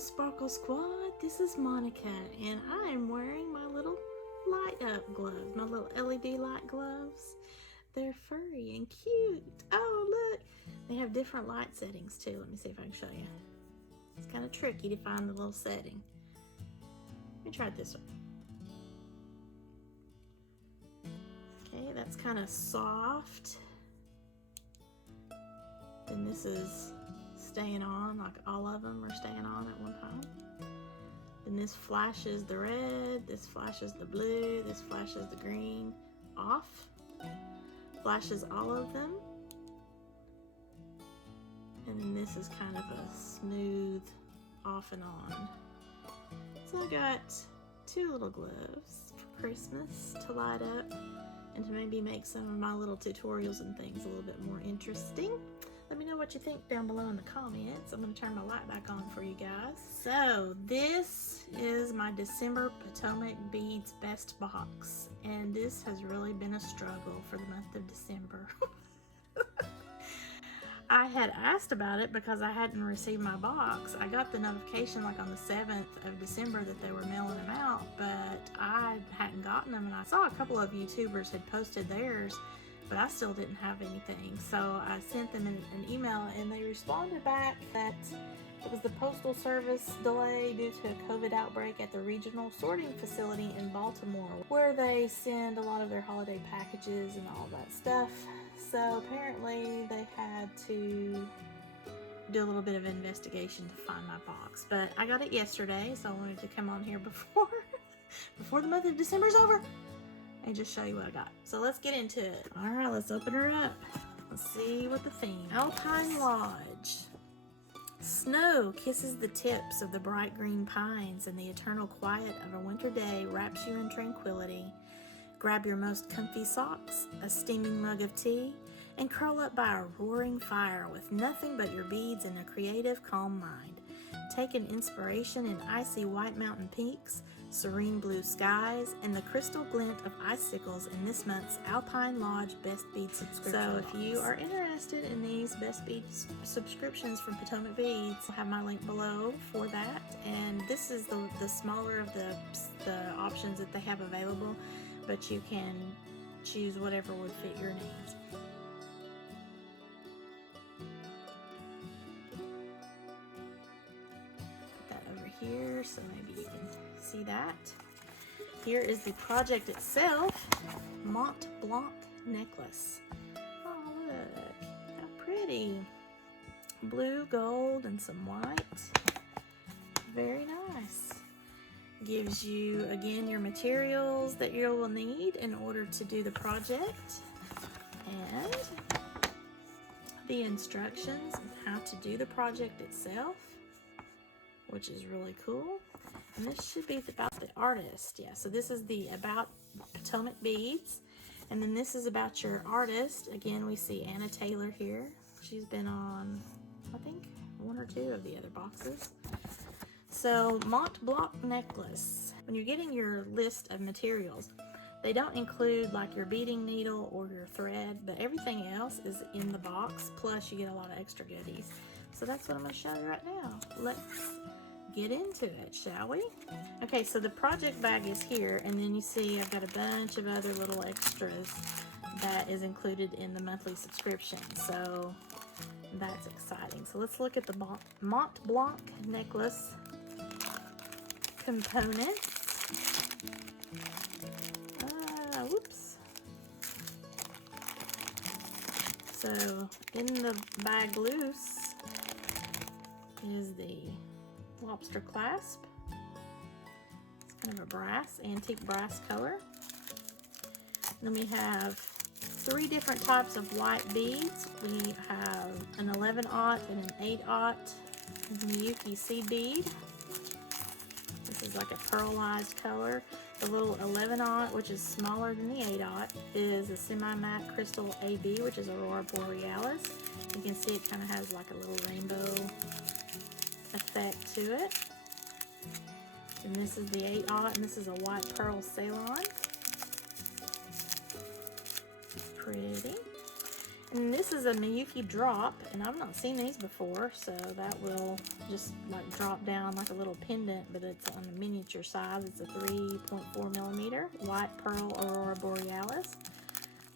Sparkle Squad, this is Monica, and I am wearing my little light up gloves, my little LED light gloves. They're furry and cute. Oh, look, they have different light settings too. Let me see if I can show you. It's kind of tricky to find the little setting. Let me try it this way. Okay, that's kind of soft. And this is staying on, like all of them are staying on at one time. And this flashes the red, this flashes the blue, this flashes the green off. Flashes all of them. And then this is kind of a smooth off and on. So I got two little gloves for Christmas to light up and to maybe make some of my little tutorials and things a little bit more interesting. Let me know what you think down below in the comments. I'm going to turn my light back on for you guys. So this is my December Potomac Beads Best Box. And this has really been a struggle for the month of December. I had asked about it because I hadn't received my box. I got the notification like on the 7th of December that they were mailing them out, but I hadn't gotten them, and I saw a couple of YouTubers had posted theirs, but I still didn't have anything. So I sent them an email, and they responded back that it was the postal service delay due to a COVID outbreak at the regional sorting facility in Baltimore, where they send a lot of their holiday packages and all that stuff. So apparently they had to do a little bit of investigation to find my box. But I got it yesterday, so I wanted to come on here before the month of December's over and just show you what I got. So let's get into it. All right, let's open her up. Let's see what the theme. Alpine Lodge. Snow kisses the tips of the bright green pines, and the eternal quiet of a winter day wraps you in tranquility. Grab your most comfy socks, a steaming mug of tea, and curl up by a roaring fire with nothing but your beads and a creative, calm mind. Take an inspiration in icy white mountain peaks, serene blue skies, and the crystal glint of icicles in this month's Alpine Lodge Best Bead subscription. So if you are interested in these Best Bead subscriptions from Potomac Beads, I'll have my link below for that. And this is the smaller of the options that they have available, but you can choose whatever would fit your needs. Put that over here so maybe you can see that. Here is the project itself, Mont Blanc necklace. Oh, look, how pretty. Blue, gold, and some white. Very nice. Gives you, again, your materials that you will need in order to do the project, and the instructions on how to do the project itself, which is really cool. And this should be about the artist. Yeah, so this is the About Potomac Beads, and then this is about your artist. Again, we see Anna Taylor here. She's been on, I think, one or two of the other boxes. So, Mont Blanc necklace. When you're getting your list of materials, they don't include like your beading needle or your thread, but everything else is in the box, plus you get a lot of extra goodies. So that's what I'm going to show you right now. Let's get into it, shall we? Okay, so the project bag is here, and then you see I've got a bunch of other little extras that is included in the monthly subscription. So that's exciting. So let's look at the Mont Blanc necklace components. Whoops. So in the bag loose is the lobster clasp. It's kind of a antique brass color. Then we have 3 different types of white beads. We have an 11/0 and an 8/0 Miyuki seed bead. This is like a pearlized color. The little 11/0, which is smaller than the 8/0, is a semi-matte crystal AB, which is Aurora Borealis. You can see it kind of has like a little rainbow effect to it. And this is the 8/0, and this is a white pearl Ceylon. Pretty. And this is a Miyuki drop, and I've not seen these before, so that will just like drop down like a little pendant, but it's on a miniature size. It's a 3.4 millimeter white pearl aurora borealis.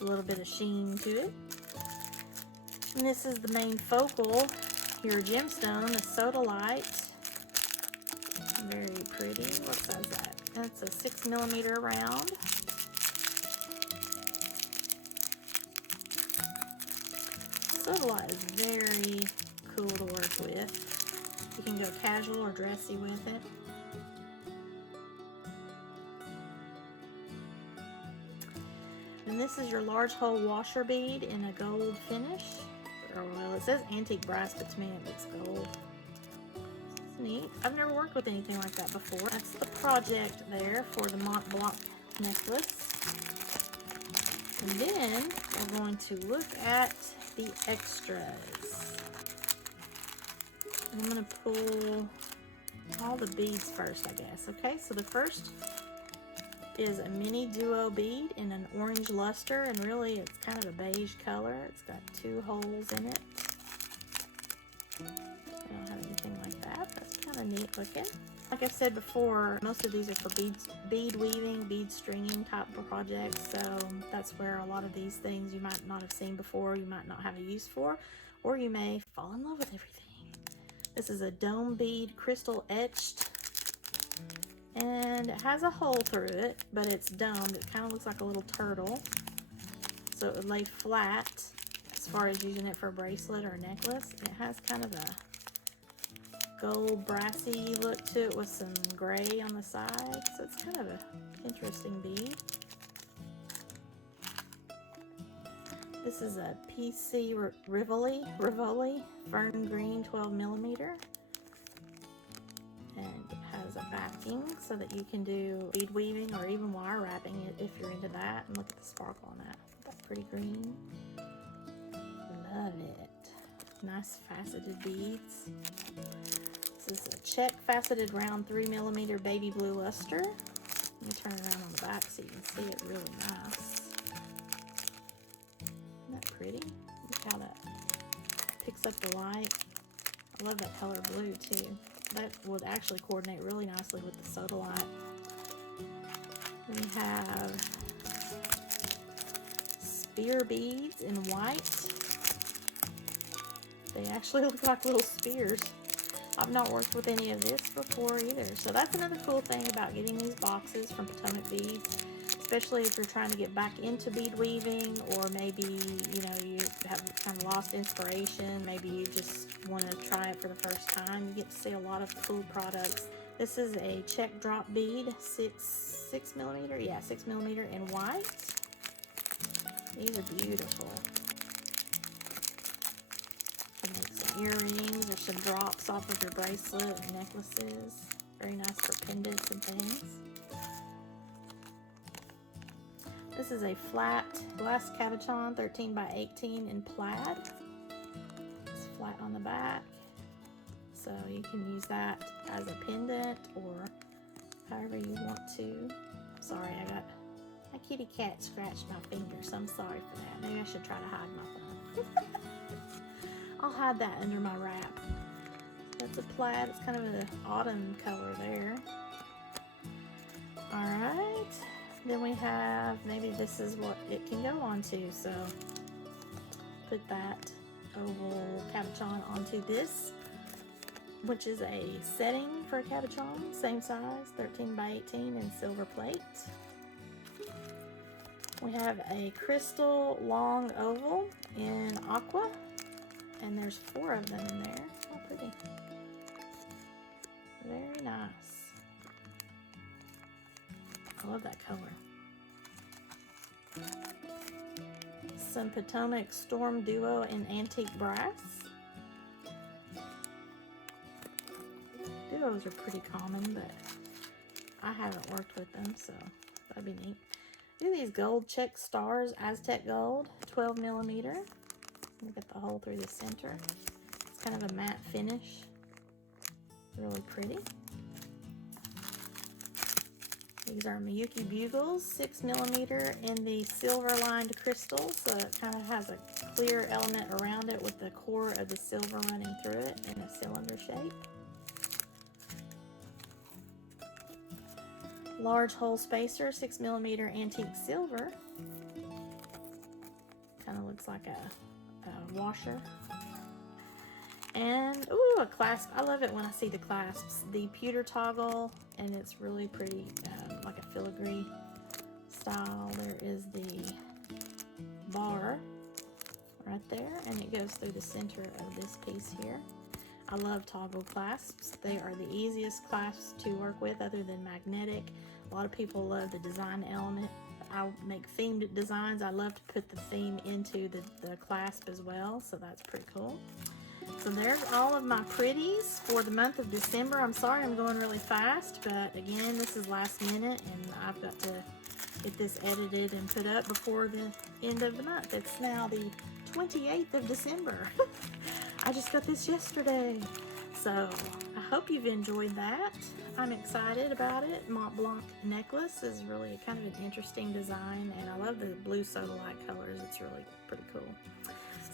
A little bit of sheen to it. And this is the main focal, your gemstone, a sodalite. Very pretty. What size is that? That's a 6 millimeter round. Sodalite is very cool to work with. You can go casual or dressy with it. And this is your large hole washer bead in a gold finish. Or, well, it says antique brass, but to me it looks gold. It's neat. I've never worked with anything like that before. That's the project there for the Mont Blanc necklace. And then we're going to look at the extras. I'm going to pull all the beads first, I guess. Okay, so the first is a mini duo bead in an orange luster, and really it's kind of a beige color. It's got 2 holes in it. I don't have anything like that. That's kind of neat looking. Like I've said before, most of these are for bead weaving, bead stringing type of projects, so that's where a lot of these things you might not have seen before, you might not have a use for, or you may fall in love with everything. This is a dome bead, crystal etched, and it has a hole through it, but it's domed. It kind of looks like a little turtle, so it would lay flat as far as using it for a bracelet or a necklace. It has kind of a gold brassy look to it with some gray on the side, so it's kind of an interesting bead. This is a PC Rivoli Fern Green 12 millimeter, and it has a backing so that you can do bead weaving or even wire wrapping if you're into that. And look at the sparkle on that. That's pretty green. Love it. Nice faceted beads. This is a check faceted round 3 millimeter baby blue luster. Let me turn it around on the back so you can see it really nice. Isn't that pretty? Look how that picks up the light. I love that color blue too. That would actually coordinate really nicely with the sodalite. We have spear beads in white. They actually look like little spears. I've not worked with any of this before either. So that's another cool thing about getting these boxes from Potomac Beads, especially if you're trying to get back into bead weaving, or maybe, you know, you have kind of lost inspiration. Maybe you just want to try it for the first time. You get to see a lot of cool products. This is a check drop bead, 6 millimeter, yeah, 6 millimeter in white. These are beautiful. Earrings or some drops off of your bracelet and necklaces. Very nice for pendants and things. This is a flat glass cabochon 13 by 18 in plaid. It's flat on the back, so you can use that as a pendant or however you want to. Sorry, I got my kitty cat scratched my finger, so I'm sorry for that. Maybe I should try to hide my thumb. I'll hide that under my wrap. That's a plaid. It's kind of an autumn color there. Alright. Then we have, maybe this is what it can go onto. So put that oval cabochon onto this, which is a setting for a cabochon. Same size, 13 by 18 in silver plate. We have a crystal long oval in aqua. And there's 4 of them in there. How pretty. Very nice. I love that color. Some Potomac Storm Duo in antique brass. Duos are pretty common, but I haven't worked with them, so that'd be neat. Do these gold check stars, Aztec gold, 12 millimeter. Look at the hole through the center. It's kind of a matte finish. Really pretty. You These are Miyuki Bugles, 6mm in the silver lined crystal, so it kind of has a clear element around it with the core of the silver running through it in a cylinder shape. Large hole spacer, 6mm antique silver. Kind of looks like a washer. And, ooh, a clasp. I love it when I see the clasps. The pewter toggle, and it's really pretty, like a filigree style. There is the bar right there, and it goes through the center of this piece here. I love toggle clasps. They are the easiest clasps to work with other than magnetic. A lot of people love the design element. I make themed designs. I love to put the theme into the clasp as well, so that's pretty cool. So there's all of my pretties for the month of December. I'm sorry I'm going really fast, but again, this is last minute and I've got to get this edited and put up before the end of the month. It's now the 28th of December. I just got this yesterday. So I hope you've enjoyed that. I'm excited about it. Mont Blanc necklace is really kind of an interesting design, and I love the blue sodalite colors. It's really pretty cool.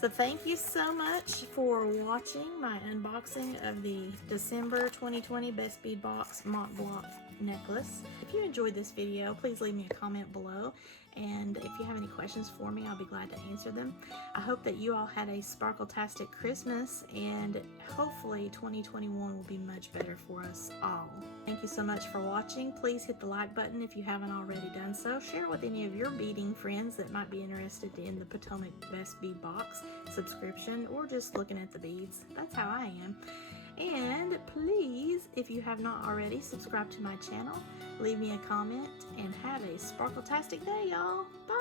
So thank you so much for watching my unboxing of the December 2020 Best Bead Box Mont Blanc necklace. If you enjoyed this video, please leave me a comment below. And if you have any questions for me, I'll be glad to answer them. I hope that you all had a sparkle-tastic Christmas, and hopefully 2021 will be much better for us all. Thank you so much for watching. Please hit the like button if you haven't already done so. Share it with any of your beading friends that might be interested in the Potomac Best Bead Box subscription, or just looking at the beads. That's how I am. And please, if you have not already, subscribe to my channel, leave me a comment, and have a sparkle-tastic day, y'all. Bye!